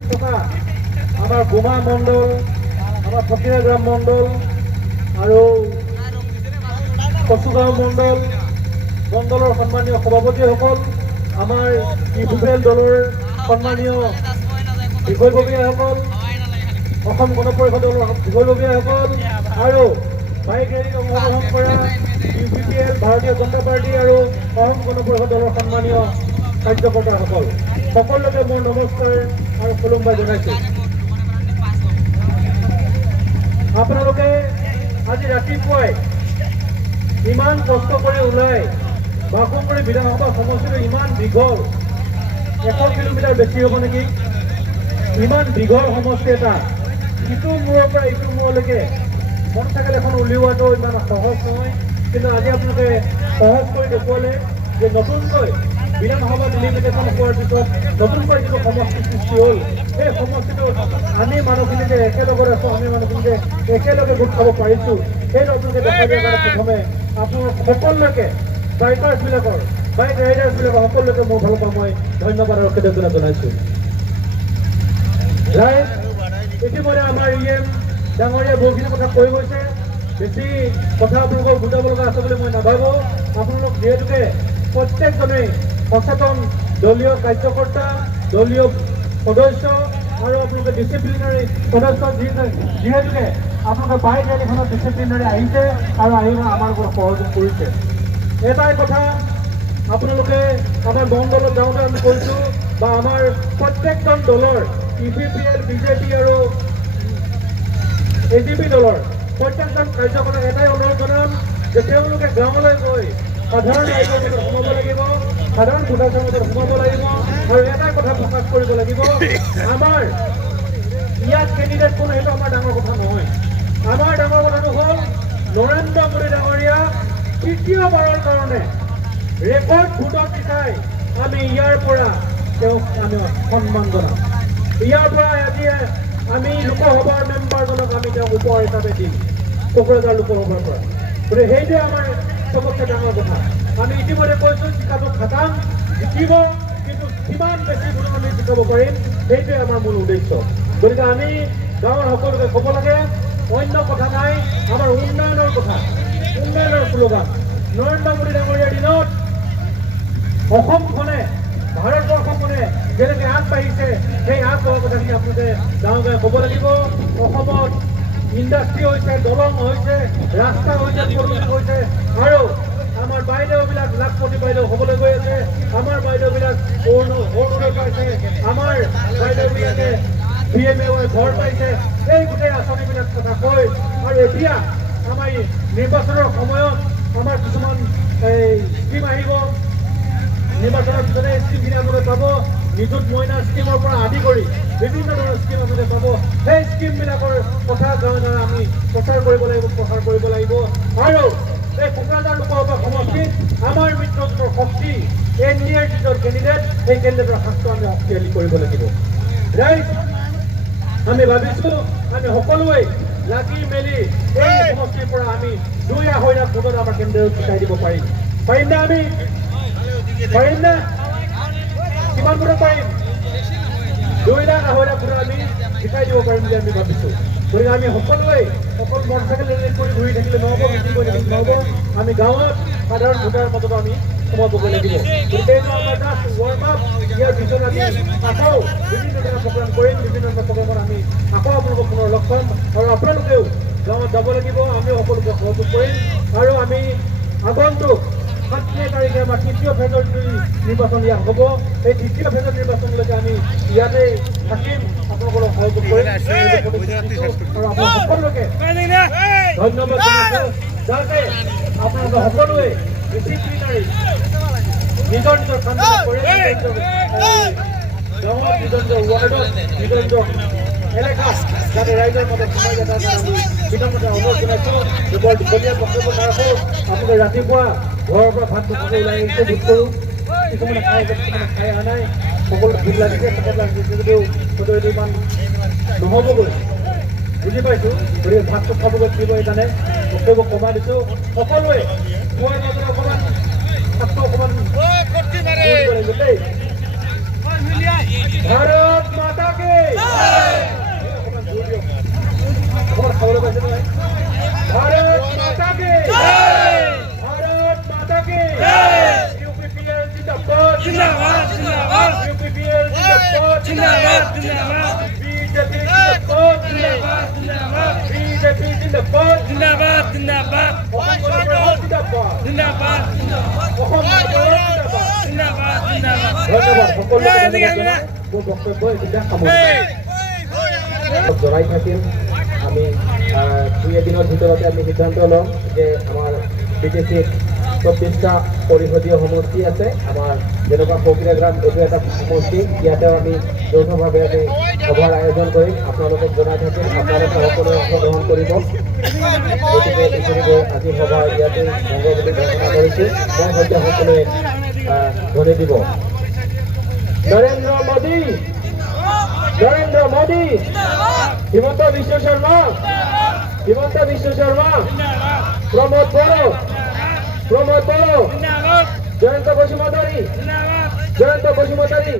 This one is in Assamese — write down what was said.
তথা আমাৰ বোমা মণ্ডল, আমাৰ ফকিৰা গ্ৰাম মণ্ডল আৰু কচুগাঁও মণ্ডলৰ সন্মানীয় সভাপতিসকল, আমাৰ ইউপিএল দলৰ সন্মানীয় বিষয়ববীয়াসকল, অসম গণ পৰিষদৰ বিষয়ববীয়াসকল আৰু বাইক ৰেলীত অংশগ্ৰহণ কৰা ইউপিএল, ভাৰতীয় জনতা পাৰ্টি আৰু অসম গণ পৰিষদ দলৰ সন্মানীয় কাৰ্যকৰ্তাসকল সকলোকে মোৰ নমস্কাৰ আৰু খুলুম্বাই জনাইছোঁ। আপোনালোকে আজি ৰাতিপুৱাই ইমান কষ্ট কৰি ওলাই বাঘমুৰি বিধানসভা সমষ্টিটো ইমান দীঘল, 100 কিলোমিটাৰ বেছি হ'ব নেকি, ইমান দীঘল সমষ্টি এটা, ইটো মূৰৰ পৰা ইটো মূৰলৈকে মটৰচাইকেল এখন উলিওৱাটো ইমান সহজ নহয়। কিন্তু আজি আপোনালোকে সহজ কৰি দেখুৱালে যে নতুনকৈ বিধানসভা ডিলিমিটেশ্যন হোৱাৰ পিছত নতুনকৈ যিটো সমষ্টি সৃষ্টি হ'ল, সেই সমষ্টিটোত আমি মানুহখিনি যে একেলগত আছোঁ, আমি মানুহখিনি যে একেলগে গোট খাব পাৰিছোঁ, সেইটো আপোনালোকে দেখাই দিয়াৰ কাৰণে প্ৰথমে আপোনালোক সকলোকে বাইক ৰাইডাৰ্ছবিলাকৰ সকলোকে মোৰ ফালৰ পৰা মই ধন্যবাদ আৰু কৃতজ্ঞতা জনাইছোঁ। ৰাইজ, ইতিমধ্যে আমাৰ ডাঙৰীয়া বহুখিনি কথা কৈ গৈছে, বেছি কথা আপোনালোকক বুজাব লগা আছে বুলি মই নাভাবোঁ। আপোনালোক যিহেতুকে প্ৰত্যেকজনেই সচেতন দলীয় কাৰ্যকৰ্তা, দলীয় সদস্য আৰু আপোনালোকে ডিচিপ্লিনাৰী সদস্য, যিহেতুকে আপোনালোকে বাইক ৰেলীখনত ডিচিপ্লিনাৰী আহিছে আৰু আহি আমাৰ লগত সহযোগ কৰিছে। এটাই কথা, আপোনালোকে আমাৰ মণ্ডলত যাওঁতে আমি কৈছোঁ বা আমাৰ প্ৰত্যেকজন দলৰ ইউপিএল, বিজেপি আৰু এজিপি দলৰ প্ৰত্যেকজন কাৰ্যকৰ্তাক এটাই অনুৰোধ জনাম যে তেওঁলোকে গাঁৱলৈ গৈ সাধাৰণ ৰাইজৰ মাজত সোমাব লাগিব, সাধাৰণ ভোটাৰৰ মাজত সোমাব লাগিব আৰু এটাই কথা প্ৰকাশ কৰিব লাগিব, আমাৰ ইয়াত কেণ্ডিডেট কোন সেইটো আমাৰ ডাঙৰ কথা নহয়। আমাৰ ডাঙৰ কথাটো হ'ল নৰেন্দ্ৰ মোদী ডাঙৰীয়া তৃতীয়বাৰৰ কাৰণে ৰেকৰ্ড ভোটত জিকাই আমি ইয়াৰ পৰা তেওঁক আমি সন্মান জনাম। ইয়াৰ পৰা আজি আমি লোকসভাৰ মেম্বাৰজনক আমি তেওঁক উপহাৰ হিচাপে দিম কোকৰাঝাৰ লোকসভাৰ পৰা। গতিকে সেইটোৱে আমাৰ চবতকৈ ডাঙৰ কথা। আমি ইতিমধ্যে কৈছোঁ জিকাটো খাটাং, জিকিব, কিন্তু কিমান বেছি ভোট আমি জিকাব পাৰিম সেইটোৱে আমাৰ মূল উদ্দেশ্য। গতিকে আমি গাঁৱৰ সকলোকে ক'ব লাগে, অন্য কথা নাই, আমাৰ উন্নয়নৰ কথা, উন্নয়নৰ শ্লোগান। নৰেন্দ্ৰ মোদী ডাঙৰীয়াৰ দিনত অসমখনে, ভাৰতবৰ্ষখনে যেনেকৈ আগবাঢ়িছে সেই আগবঢ়া কথাখিনি আপোনালোকে গাঁৱে গাঁৱে ক'ব লাগিব। অসমত ইণ্ডাষ্ট্ৰি হৈছে, দলং হৈছে, ৰাস্তা হৈছে, পদূলি হৈছে আৰু আমাৰ বাইদেউবিলাক লাখপতি বাইদেউ হ'বলৈ গৈ আছে, আমাৰ বাইদেউবিলাক অৰুণোদয় পাইছে, আমাৰ বাইদেউবিলাকে PMAY ঘৰ পাইছে, এই গোটেই আঁচনিবিলাক কথা কৈ আৰু এতিয়া আমাৰ নিৰ্বাচনৰ সময়ত আমাৰ কিছুমান স্কিম আহিব, নিৰ্বাচনৰ পিছতে স্কিমখিনি আপোনালোকে পাব, নিযুত মইনা স্কিমৰ পৰা আদি কৰি বিভিন্ন ধৰণৰ স্কিম আপোনালোকে পাব। সেই স্কিমবিলাকৰ কথা গাঁৱে গাঁৱে আমি প্ৰচাৰ কৰিব লাগিব আৰু এই কোকৰাঝাৰ লোকসভা সমষ্টিত আমাৰ মিত্ৰজোঁটৰ শক্তি, NDAৰ যিজন কেণ্ডিডেট, সেই কেণ্ডিডেটৰ হাতটো আমি শক্তিশালী কৰিব লাগিব। ৰাইজ, আমি ভাবিছোঁ আমি সকলোৱে লাগি মেলি এই সমষ্টিৰ পৰা আমি 2-2.5 লাখ ভোটত আমাৰ কেন্দ্ৰক জিকাই দিব পাৰিম নে? আমি পাৰিম নে? কিমান ভোটত পাৰিম? 2-2.5 লাখ ভোটত আমি জিকাই দিব পাৰিম বুলি আমি ভাবিছোঁ। গতিকে আমি সকলোৱে অকল মটৰচাইকেল ৰেলী কৰি ঘূৰি থাকিলে নহ'ব, মিটিং কৰি থাকিলে নহ'ব, আমি গাঁৱত সাধাৰণ ভোটাৰৰ মাজত আমি সোমাবগৈ লাগিব। গতিকে এইটো আমাৰ জাষ্ট ৱাৰ্ম আপ। ইয়াৰ পিছত আমি আকৌ বিভিন্ন ধৰণৰ প্ৰগ্ৰাম কৰিম, বিভিন্ন ধৰণৰ প্ৰগ্ৰামত আমি আকৌ আপোনালোকক পুনৰ লগ পাম আৰু আপোনালোকেও গাঁৱত যাব লাগিব, আমিও সকলোকে সহযোগ কৰিম আৰু আমি আগন্তুক 7 তাৰিখে আমাৰ 3য় ফেজৰ নিৰ্বাচন ইয়াত হ'ব। এই 3য় ফেজৰ নিৰ্বাচনলৈকে আমি ইয়াতে থাকিম, আপোনালোকক সহযোগ কৰিম আৰু আপোনালোক সকলোকে ধন্যবাদ জনাইছোঁ। যাতে আপোনালোকে সকলোৱে ডিচিপ্লিনাৰী নিজৰ কাম কৰে, গাঁৱত নিজৰ ৱাৰ্ডত নিজৰ এলেকাত যাতে ৰাইজৰ মাজত সোমাই যাতে আমি বিনামূলীয়া অনুৰোধ জনাইছোঁ। বৰ দীঘলীয়া বক্তব্য নাৰাখোঁ। আপোনালোকে ৰাতিপুৱা ঘৰৰ পৰা ভাত নোখোৱাকৈ ওলাই আহিছে, ভোট কৰোঁ, কিছুমানে খাই আছে, কিছুমানে খাই অহা নাই, সকলো ভিৰ লাগিছে, পেকেট লাগিছে যদিও হয়তো এইটো ইমান নহ'বগৈ, বুজি পাইছোঁ। গতিকে ভাতটো খাবগৈ দিব, সেইকাৰণে বক্তব্য কমাই দিছোঁ। সকলোৱে খোৱাৰ মাজত অকণমান ভাতটো অকণমান দেই। ভাৰত মাতা কি বিজেপি জিন্দাবাদ বিজেপি জিন্দাবাদ অসম গণপৰিষদ জিন্দাবাদ অসম গণপৰিষদ জিন্দাবাদ ধন্যবাদ সকলো মোৰ বক্তব্য এতিয়া সামৰিছোঁ জনাই থাকিম আমি 2 এদিনৰ ভিতৰতে আমি সিদ্ধান্ত ল'ম যে আমাৰ বিটিচিত 24টা পৰিষদীয় সমষ্টি আছে আমাৰ যেনেকুৱা প্ৰক্ৰিয়া গ্ৰাম এইটো এটা সমষ্টি ইয়াতেও আমি যৌথভাৱে আমি সভাৰ আয়োজন কৰিম আপোনালোকক জনাই থাকিম আপোনালোকে সকলোৱে অংশগ্ৰহণ কৰিব গতিকে এইখিনি আজি সভা ইয়াতে ভংগ বুলি ঘোষণা কৰিছোঁ মই সৈতে সকলোৱে ধ্বনি দিব নৰেন্দ্ৰ মোদী হিমন্ত বিশ্ব শৰ্মা প্ৰমোদ বড় জয়ন্ত বসুমতাৰি